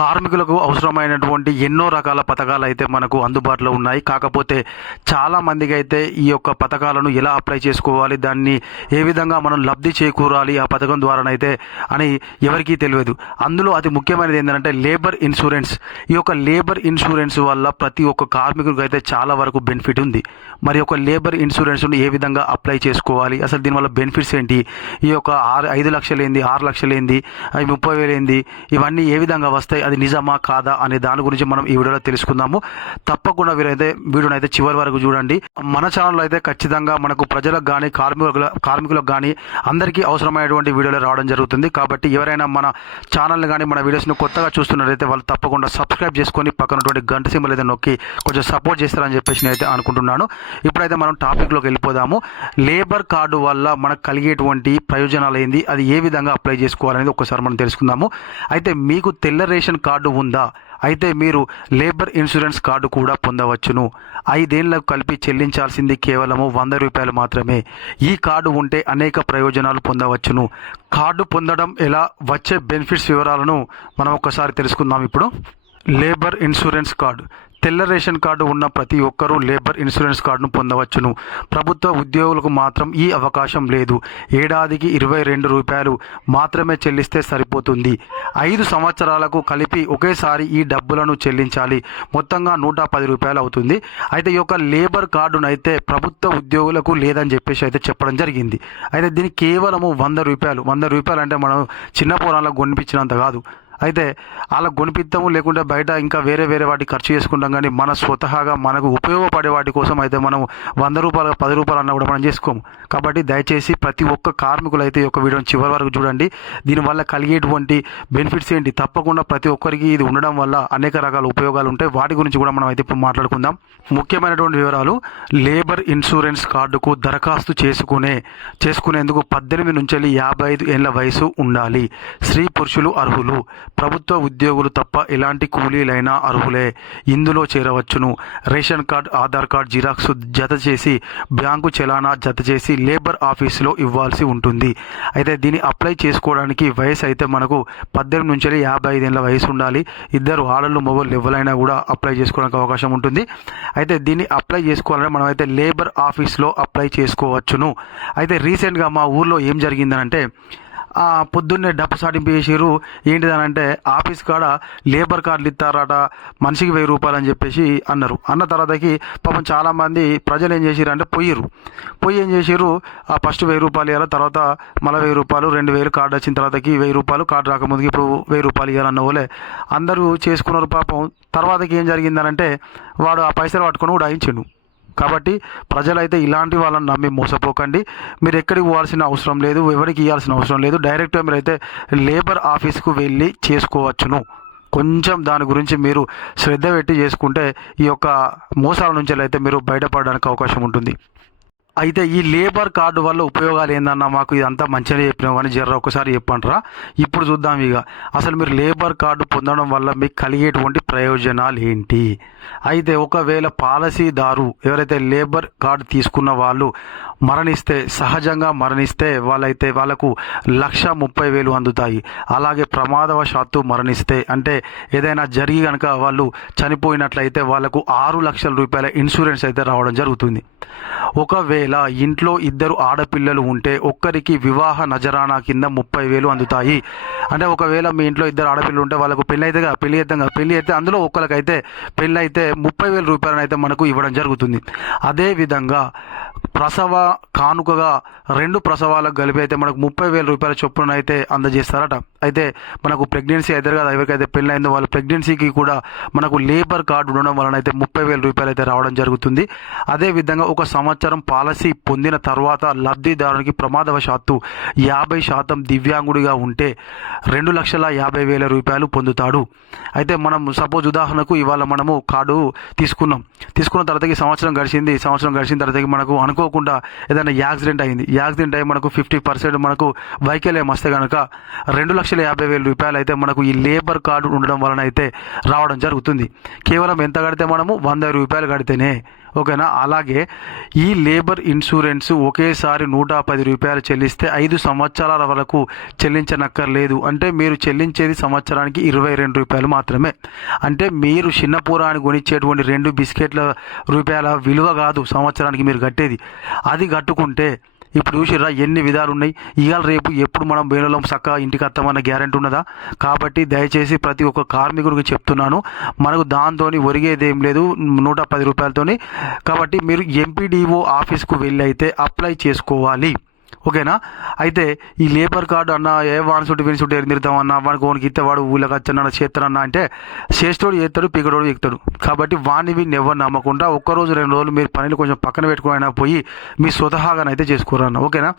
కార్మికులకు అవసరమైనటువంటి ఎన్నో రకాల పథకాలు అయితే మనకు అందుబాటులో ఉన్నాయి. కాకపోతే చాలా మందికి అయితే ఈ యొక్క పథకాలను ఎలా అప్లై చేసుకోవాలి, దాన్ని ఏ విధంగా మనం లబ్ధి చేకూరాలి ఆ పథకం ద్వారానైతే అని ఎవరికీ తెలియదు. అందులో అతి ముఖ్యమైనది ఏంటంటే లేబర్ ఇన్సూరెన్స్. ఈ యొక్క లేబర్ ఇన్సూరెన్స్ వల్ల ప్రతి ఒక్క కార్మికుడికి అయితే చాలా వరకు బెనిఫిట్ ఉంది. మరి ఒక లేబర్ ఇన్సూరెన్స్ను ఏ విధంగా అప్లై చేసుకోవాలి, అసలు దీనివల్ల బెనిఫిట్స్ ఏంటి, ఈ యొక్క 5 లక్షలు ఏంది, 6 లక్షలు ఏంది, 30,000 ఏంది, ఇవన్నీ ఏ విధంగా వస్తాయి, అది నిజమా కాదా అనే దాని గురించి మనం ఈ వీడియోలో తెలుసుకుందాము. తప్పకుండా వీడియోని అయితే చివరి వరకు చూడండి. మన ఛానల్లో అయితే ఖచ్చితంగా మనకు ప్రజలకు కానీ కార్మికులకు కానీ అందరికీ అవసరమైనటువంటి వీడియోలు రావడం జరుగుతుంది. కాబట్టి ఎవరైనా మన ఛానల్ని కానీ మన వీడియోస్ను కొత్తగా చూస్తున్నట్లయితే వాళ్ళు తప్పకుండా సబ్స్క్రైబ్ చేసుకొని పక్కనటువంటి గంట సింబల్ అయితే నొక్కి కొంచెం సపోర్ట్ చేస్తారని చెప్పేసి నేను అయితే అనుకుంటున్నాను. ఇప్పుడైతే మనం టాపిక్లోకి వెళ్ళిపోదాము. లేబర్ కార్డు వల్ల మనకు కలిగేటువంటి ప్రయోజనాలు ఏంది, అది ఏ విధంగా అప్లై చేసుకోవాలనేది ఒకసారి మనం తెలుసుకుందాము. అయితే మీకు తెల్ల రేషన్ కార్డు ఉందా, అయితే మీరు లేబర్ ఇన్సూరెన్స్ కార్డు కూడా పొందవచ్చును. 5 ఏళ్లకు కలిపి చెల్లించాల్సింది కేవలము 100 రూపాయలు మాత్రమే. ఈ కార్డు ఉంటే అనేక ప్రయోజనాలు పొందవచ్చును. కార్డు పొందడం ఎలా, వచ్చే బెనిఫిట్స్ వివరాలను మనం ఒకసారి తెలుసుకుందాం. ఇప్పుడు లేబర్ ఇన్సూరెన్స్ కార్డు. తెల్ల రేషన్ కార్డు ఉన్న ప్రతి ఒక్కరూ లేబర్ ఇన్సూరెన్స్ కార్డును పొందవచ్చును. ప్రభుత్వ ఉద్యోగులకు మాత్రం ఈ అవకాశం లేదు. ఏడాదికి 22 రూపాయలు మాత్రమే చెల్లిస్తే సరిపోతుంది. 5 సంవత్సరాలకు కలిపి ఒకేసారి ఈ డబ్బులను చెల్లించాలి. మొత్తంగా 110 రూపాయలు అవుతుంది. అయితే ఈ యొక్క లేబర్ కార్డును అయితే ప్రభుత్వ ఉద్యోగులకు లేదని చెప్పేసి అయితే చెప్పడం జరిగింది. అయితే దీనికి కేవలము 100 రూపాయలు. 100 రూపాయలు అంటే మనం చిన్న పొలాలకు కొనిపించినంత కాదు. అయితే అలా కొనిపిద్దాము, లేకుంటే బయట ఇంకా వేరే వాటికి ఖర్చు చేసుకుంటాం. కానీ మన స్వతహాగా మనకు ఉపయోగపడే వాటి కోసం అయితే మనం 100 రూపాయలు 10 రూపాయలు అన్నా కూడా మనం చేసుకోము. కాబట్టి దయచేసి ప్రతి ఒక్క కార్మికులు అయితే ఈ యొక్క వీడియోని చివరి వరకు చూడండి. దీనివల్ల కలిగేటువంటి బెనిఫిట్స్ ఏంటి, తప్పకుండా ప్రతి ఒక్కరికి ఇది ఉండడం వల్ల అనేక రకాల ఉపయోగాలు ఉంటాయి. వాటి గురించి కూడా మనం అయితే ఇప్పుడు మాట్లాడుకుందాం. ముఖ్యమైనటువంటి వివరాలు. లేబర్ ఇన్సూరెన్స్ కార్డుకు దరఖాస్తు చేసుకునేందుకు 18 నుంచి 55 ఏళ్ల వయసు ఉండాలి. స్త్రీ పురుషులు అర్హులు. ప్రభుత్వ ఉద్యోగులు తప్ప ఎలాంటి కూలీలైనా అర్హులే ఇందులో చేరవచ్చును. Ration card, Aadhaar card xerox జత చేసి, బ్యాంకు చలానా జత చేసి లేబర్ ఆఫీసులో ఇవ్వాల్సి ఉంటుంది. అయితే దీన్ని అప్లై చేసుకోవడానికి వయసు అయితే మనకు 18 నుంచి 55 ఏళ్ళ వయసు ఉండాలి. ఇద్దరు ఆడళ్ళు మగవాళ్ళు ఎవరైనా కూడా అప్లై చేసుకోవడానికి అవకాశం ఉంటుంది. అయితే దీన్ని అప్లై చేసుకోవాలంటే మనం అయితే లేబర్ ఆఫీస్లో అప్లై చేసుకోవచ్చును. అయితే రీసెంట్గా మా ఊర్లో ఏం జరిగిందనంటే, పొద్దున్నే డబ్బు సాటింపు చేసారు. ఏంటిదనంటే ఆఫీస్ కాడ లేబర్ కార్డులు ఇస్తారట, మనిషికి 1000 రూపాయలు అని చెప్పేసి అన్నారు. అన్న తర్వాతకి పాపం చాలామంది ప్రజలు ఏం చేసారు అంటే పోయి ఏం చేసారు, ఫస్ట్ 1000 రూపాయలు ఇవ్వాలి, తర్వాత మళ్ళీ 1000 రూపాయలు, 2000 కార్డు వచ్చిన తర్వాతకి 1000 రూపాయలు, కార్డు రాకముందుకి ఇప్పుడు 1000 రూపాయలు ఇవ్వాలన్న వాళ్ళే అందరూ చేసుకున్నారు. పాపం తర్వాతకి ఏం జరిగిందనంటే వాడు ఆ పైసలు పట్టుకొని కూడా అయించిండు. కాబట్టి ప్రజలైతే ఇలాంటి వాళ్ళని నమ్మి మోసపోకండి. మీరు ఎక్కడికి పోవాల్సిన అవసరం లేదు, ఎవరికి ఇవ్వాల్సిన అవసరం లేదు. డైరెక్ట్గా మీరైతే లేబర్ ఆఫీస్కు వెళ్ళి చేసుకోవచ్చును. కొంచెం దాని గురించి మీరు శ్రద్ధ పెట్టి చేసుకుంటే ఈ యొక్క మోసాల నుంచి అయితే మీరు బయటపడడానికి అవకాశం ఉంటుంది. అయితే ఈ లేబర్ కార్డు వల్ల ఉపయోగాలు ఏందన్నా, మాకు ఇదంతా మంచిగా చెప్పినాం కానీ జర్ర ఒకసారి చెప్పంటారా. ఇప్పుడు చూద్దాం. ఇక అసలు మీరు లేబర్ కార్డు పొందడం వల్ల మీకు కలిగేటువంటి ప్రయోజనాలు ఏంటి. అయితే ఒకవేళ పాలసీదారు ఎవరైతే లేబర్ కార్డు తీసుకున్న వాళ్ళు సహజంగా మరణిస్తే వాళ్ళకు 1,30,000 అందుతాయి. అలాగే ప్రమాదవశాత్తు మరణిస్తే, అంటే ఏదైనా జరిగి కనుక వాళ్ళు చనిపోయినట్లయితే వాళ్ళకు 6 లక్షల రూపాయల ఇన్సూరెన్స్ అయితే రావడం జరుగుతుంది. ఒకవేళ ఇంట్లో 2 ఆడపిల్లలు ఉంటే ఒక్కరికి వివాహ నజరానా కింద 30,000 అందుతాయి. అంటే ఒకవేళ మీ ఇంట్లో 2 ఆడపిల్లలు ఉంటే వాళ్ళకు పెళ్లి అయితే అందులో ఒక్కరికైతే పెళ్ళి అయితే 30,000 రూపాయలను అయితే మనకు ఇవ్వడం జరుగుతుంది. అదేవిధంగా ప్రసవ కానుకగా 2 ప్రసవాలకు కలిపి అయితే మనకు 30,000 రూపాయల చొప్పున అయితే అందజేస్తారట. అయితే మనకు ప్రెగ్నెన్సీ అయితే కదా, ఎవరికైతే పెళ్ళి అయిందో వాళ్ళ ప్రెగ్నెన్సీకి కూడా మనకు లేబర్ కార్డు ఉండడం వలన అయితే 30,000 రూపాయలు అయితే రావడం జరుగుతుంది. అదేవిధంగా 1 సంవత్సరం పాలసీ పొందిన తర్వాత లబ్ధిదారునికి ప్రమాదవశాత్తు 50% దివ్యాంగుడిగా ఉంటే 2,50,000 రూపాయలు పొందుతాడు. అయితే మనం సపోజ్ ఉదాహరణకు ఇవాళ మనము కార్డు తీసుకున్న తర్వాతకి సంవత్సరం గడిచిన తర్వాతకి మనకు అనుకోకుండా ఏదైనా యాక్సిడెంట్ అయ్యి మనకు 50% మనకు వైకల్యం వస్తే కనుక 2,50,000 రూపాయలు అయితే మనకు ఈ లేబర్ కార్డు ఉండడం వలన అయితే రావడం జరుగుతుంది. కేవలం ఎంత కడితే మనము 100 రూపాయలు కడితేనే, ఓకేనా. అలాగే ఈ లేబర్ ఇన్సూరెన్స్ ఒకేసారి 110 రూపాయలు చెల్లిస్తే 5 సంవత్సరాల వరకు చెల్లించనక్కర్లేదు. అంటే మీరు చెల్లించేది సంవత్సరానికి 22 రూపాయలు మాత్రమే. అంటే మీరు చిన్నపూరాన్ని కొనిచ్చేటువంటి 2 బిస్కెట్ల రూపాయల విలువ కాదు సంవత్సరానికి మీరు కట్టేది. అది కట్టుకుంటే ఇప్పుడు చూసిర్రా ఎన్ని విధాలు ఉన్నాయి. ఇవాళ రేపు ఎప్పుడు మనం వేణులం చక్కగా ఇంటికి వస్తామన్న గ్యారెంటీ ఉన్నదా? కాబట్టి దయచేసి ప్రతి ఒక్క కార్మికుడికి చెప్తున్నాను, మనకు దాంతో ఒరిగేది ఏం లేదు 110 రూపాయలతోని. కాబట్టి మీరు ఎంపీడీఓ ఆఫీస్కు వెళ్ళి అయితే అప్లై చేసుకోవాలి, ఓకేనా. అయితే ఈ లేబర్ కార్డు అన్న ఏ వానసుటి వినిసుటి ఎరిదిరుతామన్నా వాడికి ఓనికి ఇస్తే వాడు ఊళ్ళకి వచ్చానన్న చేస్తానన్నా అంటే చేస్తోడు చేస్తాడు, పీకడోడు ఎక్కుతాడు. కాబట్టి వాడిని వీడిని ఎవరు నమ్మకుండా ఒక్కరోజు 2 రోజులు మీరు పనులు కొంచెం పక్కన పెట్టుకుని పోయి మీ స్వతహాగానైతే చేసుకోరన్న, ఓకేనా.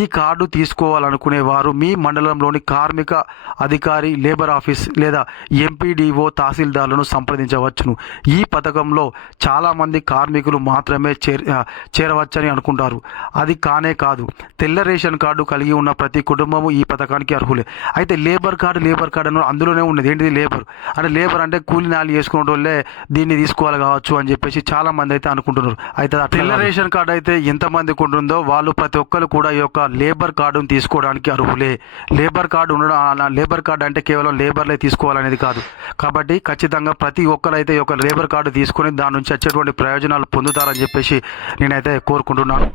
ఈ కార్డు తీసుకోవాలనుకునే వారు మీ మండలంలోని కార్మిక అధికారి, లేబర్ ఆఫీస్ లేదా ఎంపీడీఓ తహసీల్దార్లను సంప్రదించవచ్చును. ఈ పథకంలో చాలామంది కార్మికులు మాత్రమే చేరవచ్చని అనుకుంటారు. అది కానే కాదు. తెల్ల రేషన్ కార్డు కలిగి ఉన్న ప్రతి కుటుంబము ఈ పథకానికి అర్హులే. అయితే లేబర్ కార్డు అని అందులోనే ఉన్నది. ఏంటిది లేబర్ అంటే? లేబర్ అంటే కూలి నాలి చేసుకునే వాళ్ళే దీన్ని తీసుకోవాలి కావచ్చు అని చెప్పేసి చాలా మంది అయితే అనుకుంటున్నారు. అయితే తెల్ల రేషన్ కార్డు అయితే ఎంతమందికి ఉంటుందో వాళ్ళు ప్రతి ఒక్కరు కూడా ఈ యొక్క లేబర్ కార్డును తీసుకోవడానికి అర్హులే. లేబర్ కార్డు అంటే కేవలం లేబర్లే తీసుకోవాలనేది కాదు. కాబట్టి ఖచ్చితంగా ప్రతి ఒక్కరు అయితే ఈ యొక్క లేబర్ కార్డు తీసుకొని దాని నుంచి వచ్చేటువంటి ప్రయోజనాలు పొందుతారని చెప్పేసి నేనైతే కోరుకుంటున్నాను.